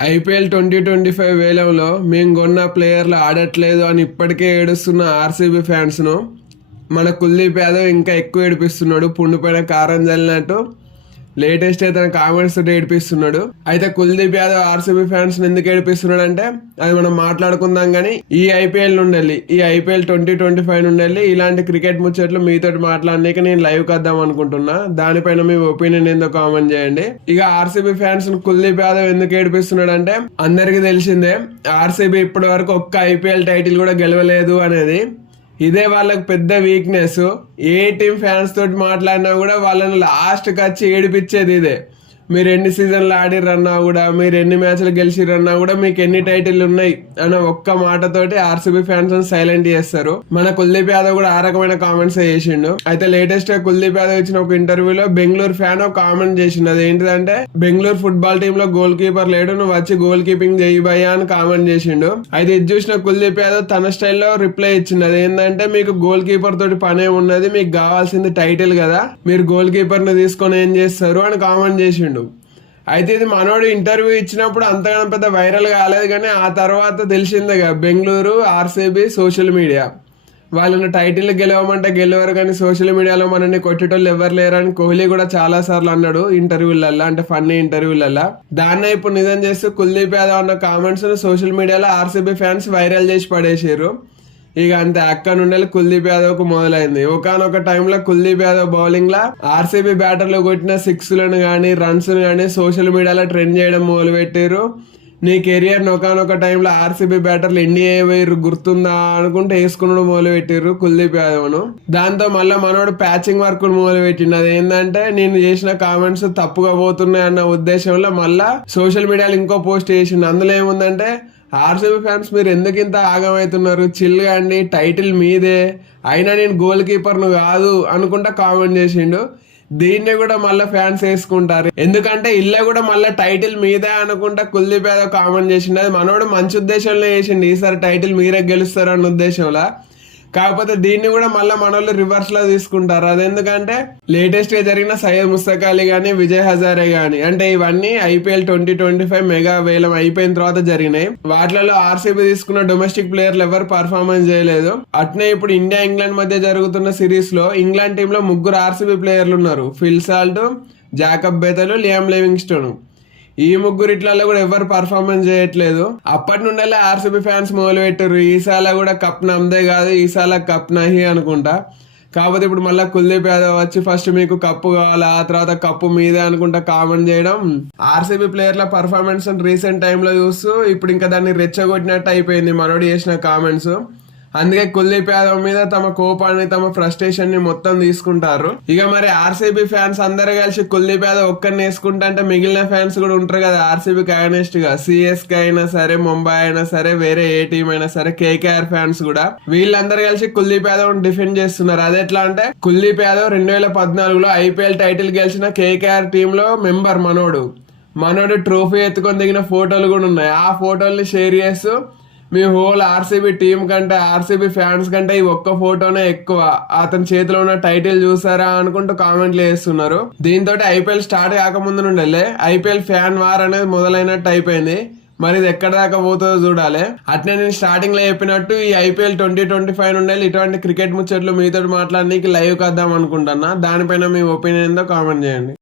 IPL twenty twenty five వేలంలో మేము కొన్న ప్లేయర్లు ఆడట్లేదు అని ఇప్పటికే ఏడుస్తున్న ఆర్సీబీ ఫ్యాన్స్ను. మన కుల్దీప్ యాదవ్ ఇంకా ఎక్కువ ఏడిపిస్తున్నాడు. పుండుపైన కారం చల్లినట్టు లేటెస్ట్ అయితే తన కామెంట్స్ తోటి ఏడిపిస్తున్నాడు. అయితే కుల్దీప్ యాదవ్ ఆర్సీబీ ఫ్యాన్స్ ఎందుకు ఏడిపిస్తున్నాడు అంటే అది మనం మాట్లాడుకుందాం కానీ ఈ ఐపీఎల్ నుండి ఈ ఐపీఎల్ ట్వంటీ ట్వంటీ ఫైవ్ నుండి ఇలాంటి క్రికెట్ ముచ్చట్లు మీతో మాట్లాడడానికి నేను లైవ్ కద్దాం అనుకుంటున్నా. దానిపైన మీ ఒపీనియన్ ఏందో కామెంట్ చేయండి. ఇక ఆర్సీబీ ఫ్యాన్స్ కుల్దీప్ యాదవ్ ఎందుకు ఏడిపిస్తున్నాడు అంటే అందరికీ తెలిసిందే ఆర్సీబీ ఇప్పటి వరకు ఒక్క ఐపీఎల్ టైటిల్ కూడా గెలవలేదు అనేది ఇదే వాళ్ళకి పెద్ద వీక్నెస్ ఏ టీం ఫ్యాన్స్ తోటి మాట్లాడినా కూడా వాళ్ళని లాస్ట్కి వచ్చి ఏడిపించేది ఇదే. మీరు ఎన్ని సీజన్లు ఆడిరన్నా కూడా మీరు ఎన్ని మ్యాచ్లు గెలిచిరన్నా కూడా మీకు ఎన్ని టైటిల్ ఉన్నాయి అన్న ఒక్క మాటతోటి ఆర్సీబీ ఫ్యాన్స్ సైలెంట్ చేస్తారు. మన కుల్దీప్ యాదవ్ కూడా ఆ రకమైన కామెంట్స్ చేసిండు. అయితే లేటెస్ట్గా కుల్దీప్ యాదవ్ ఇచ్చిన ఒక ఇంటర్వ్యూలో బెంగళూరు ఫ్యాన్ ఒక కామెంట్ చేసిండు. అది ఏంటిదంటే బెంగళూరు ఫుట్బాల్ టీమ్లో గోల్ కీపర్ లేడు నువ్వు వచ్చి గోల్ కీపింగ్ చేయి భయ్యా అని కామెంట్ చేసిండు. అయితే ఇది చూసిన కుల్దీప్ యాదవ్ తన స్టైల్లో రిప్లై ఇచ్చింది అది ఏంటంటే మీకు గోల్ కీపర్ తోటి పనే ఉన్నది మీకు కావాల్సింది టైటిల్ కదా. మీరు గోల్ కీపర్ని తీసుకొని ఏం చేస్తారు అని కామెంట్ చేసిండు. అయితే ఇది మనోడు ఇంటర్వ్యూ ఇచ్చినప్పుడు అంతగానో పెద్ద వైరల్ కాలేదు కానీ ఆ తర్వాత తెలిసిందే కదా బెంగళూరు ఆర్సీబీ సోషల్ మీడియా. వాళ్ళని టైటిల్ గెలవమంటే గెలవరు కానీ సోషల్ మీడియాలో మనల్ని కొట్టేటోళ్ళు ఎవరు లేరని కోహ్లీ కూడా చాలా సార్లు అన్నాడు ఇంటర్వ్యూలల్లో అంటే ఫన్నీ ఇంటర్వ్యూలల్లో. దాన్నే ఇప్పుడు నిజం చేస్తూ కుల్దీప్ యాదవ్ అన్న కామెంట్స్ సోషల్ మీడియాలో ఆర్సీబీ ఫ్యాన్స్ వైరల్ చేసి పడేసారు ఇక అంతే అక్కడ నుండి కుల్దీప్ యాదవ్కు మొదలైంది. ఒకనొక టైంలో కుల్దీప్ యాదవ్ బౌలింగ్ లా ఆర్సీబీ బ్యాటర్లు కొట్టిన సిక్స్లను కానీ రన్స్ కానీ సోషల్ మీడియాలో ట్రెండ్ చేయడం మొదలు పెట్టారు నీ కెరియర్ ఒకనొక టైంలో ఆర్సీబీ బ్యాటర్లు ఇండియా వేయరు గుర్తుందా అనుకుంటే వేసుకున్నాడు మొదలుపెట్టిండ్రు కుల్దీప్ యాదవ్ను. దాంతో మళ్ళీ మనోడు ప్యాచింగ్ వర్క్ మొదలు పెట్టిండు అది ఏంటంటే నేను చేసిన కామెంట్స్ తప్పుగా పోతున్నాయి అన్న ఉద్దేశంలో మళ్ళా సోషల్ మీడియాలో ఇంకో పోస్ట్ చేసిండు. అందులో ఏముందంటే ఆర్సీబీ ఫ్యాన్స్ మీరు ఎందుకు ఇంత ఆగమవుతున్నారు చిల్గా అండి టైటిల్ మీదే. అయినా నేను గోల్ కీపర్ను కాదు అనుకుంటా కామెంట్ చేసిండు. దీన్ని కూడా మళ్ళీ ఫ్యాన్స్ వేసుకుంటారు. ఎందుకంటే ఇల్ల కూడా మళ్ళీ టైటిల్ మీదే అనుకుంటా కుల్దీప్ యాదవ్ కామెంట్ చేసిండు. అది మనోడు మంచి ఉద్దేశంలో చేసిండు ఈసారి టైటిల్ మీరే గెలుస్తారు అన్న ఉద్దేశంలో. కాకపోతే దీన్ని కూడా మళ్ళీ మన వాళ్ళు రివర్స్లో తీసుకుంటారు. అది ఎందుకంటే లేటెస్ట్గా జరిగిన సయ్యద్ ముస్తక్ అలీ విజయ్ హజారే కానీ అంటే ఇవన్నీ IPL twenty twenty five mega వేలం అయిపోయిన తర్వాత జరిగినాయి. వాటిలలో ఆర్సీబీ తీసుకున్న డొమెస్టిక్ ప్లేయర్లు ఎవరు పర్ఫార్మెన్స్ చేయలేదు. అట్నే ఇప్పుడు ఇండియా ఇంగ్లాండ్ మధ్య జరుగుతున్న సిరీస్లో ఇంగ్లాండ్ టీమ్లో ముగ్గురు ఆర్సీబీ ప్లేయర్లు ఉన్నారు. Phil Salt Jacob Bethell Liam Livingstone. ఈ ముగ్గురిట్లలో కూడా ఎవరు పర్ఫార్మెన్స్ చేయట్లేదు. అప్పటి నుండే ఆర్సీబీ ఫ్యాన్స్ మొదలు పెట్టారు ఈసాల కూడా కప్ నమ్మదే కాదు ఈసాల కప్ నహి అనుకుంటా. కాకపోతే ఇప్పుడు మళ్ళీ కుల్దీప్ యాదవ్ వచ్చి ఫస్ట్ మీకు కప్పు కావాలా ఆ తర్వాత కప్పు మీదే అనుకుంటా కామెంట్ చేయడం. ఆర్సీబీ ప్లేయర్ల పర్ఫార్మెన్స్ రీసెంట్ టైంలో చూస్తూ ఇప్పుడు ఇంకా దాన్ని రెచ్చగొట్టినట్టు అయిపోయింది. మనోడు చేసిన కామెంట్స్ అందుకే కుల్దీప్ యాదవ్ మీద తమ కోపాన్ని తమ ఫ్రస్ట్రేషన్ని మొత్తం తీసుకుంటారు. ఇక మరి ఆర్సీబీ ఫ్యాన్స్ అందరు కలిసి కుల్దీప్ యాదవ్ ఒక్కరిని వేసుకుంటా అంటే మిగిలిన ఫ్యాన్స్ కూడా ఉంటారు కదా ఆర్సీబీకి అగనెస్ట్గా. సిఎస్కే అయినా సరే ముంబై అయినా సరే వేరే ఏ టీం అయినా సరే కేకేఆర్ ఫ్యాన్స్ కూడా. వీళ్ళందరూ కలిసి కుల్దీప్ యాదవ్ డిఫెండ్ చేస్తున్నారు. అది ఎట్లా అంటే కుల్దీప్ యాదవ్ రెండు వేల పద్నాలుగులో ఐపీఎల్ టైటిల్ గెలిచిన కేకేఆర్ టీమ్లో మెంబర్ మనోడు. మనోడు ట్రోఫీ ఎత్తుకొని దిగిన ఫోటోలు కూడా ఉన్నాయి. ఆ ఫోటోల్ని షేర్ చేస్తూ మీ హోల్ ఆర్సీబీ టీం కంటే ఆర్సీబీ ఫ్యాన్స్ కంటే ఈ ఒక్క ఫోటోనే ఎక్కువ. అతని చేతిలో ఉన్న టైటిల్ చూసారా అనుకుంటూ కామెంట్లు చేస్తున్నారు దీంతో ఐపీఎల్ స్టార్ట్ కాకముందు నుండి ఐపీఎల్ ఫ్యాన్ వార్ అనేది మొదలైనట్టు అయిపోయింది. మరి ఇది ఎక్కడ దాకా పోతుందో చూడాలి. అట్నే నేను స్టార్టింగ్లో చెప్పినట్టు ఈ ఐపీఎల్ ట్వంటీ ట్వంటీ ఫైవ్ నుండి ఇటువంటి క్రికెట్ ముచ్చట్లు మీతో మాట్లాడడానికి లైవ్ కద్దాం అనుకుంటున్నా. దానిపైన మీ ఒపీనియన్ ఏందో కామెంట్ చేయండి.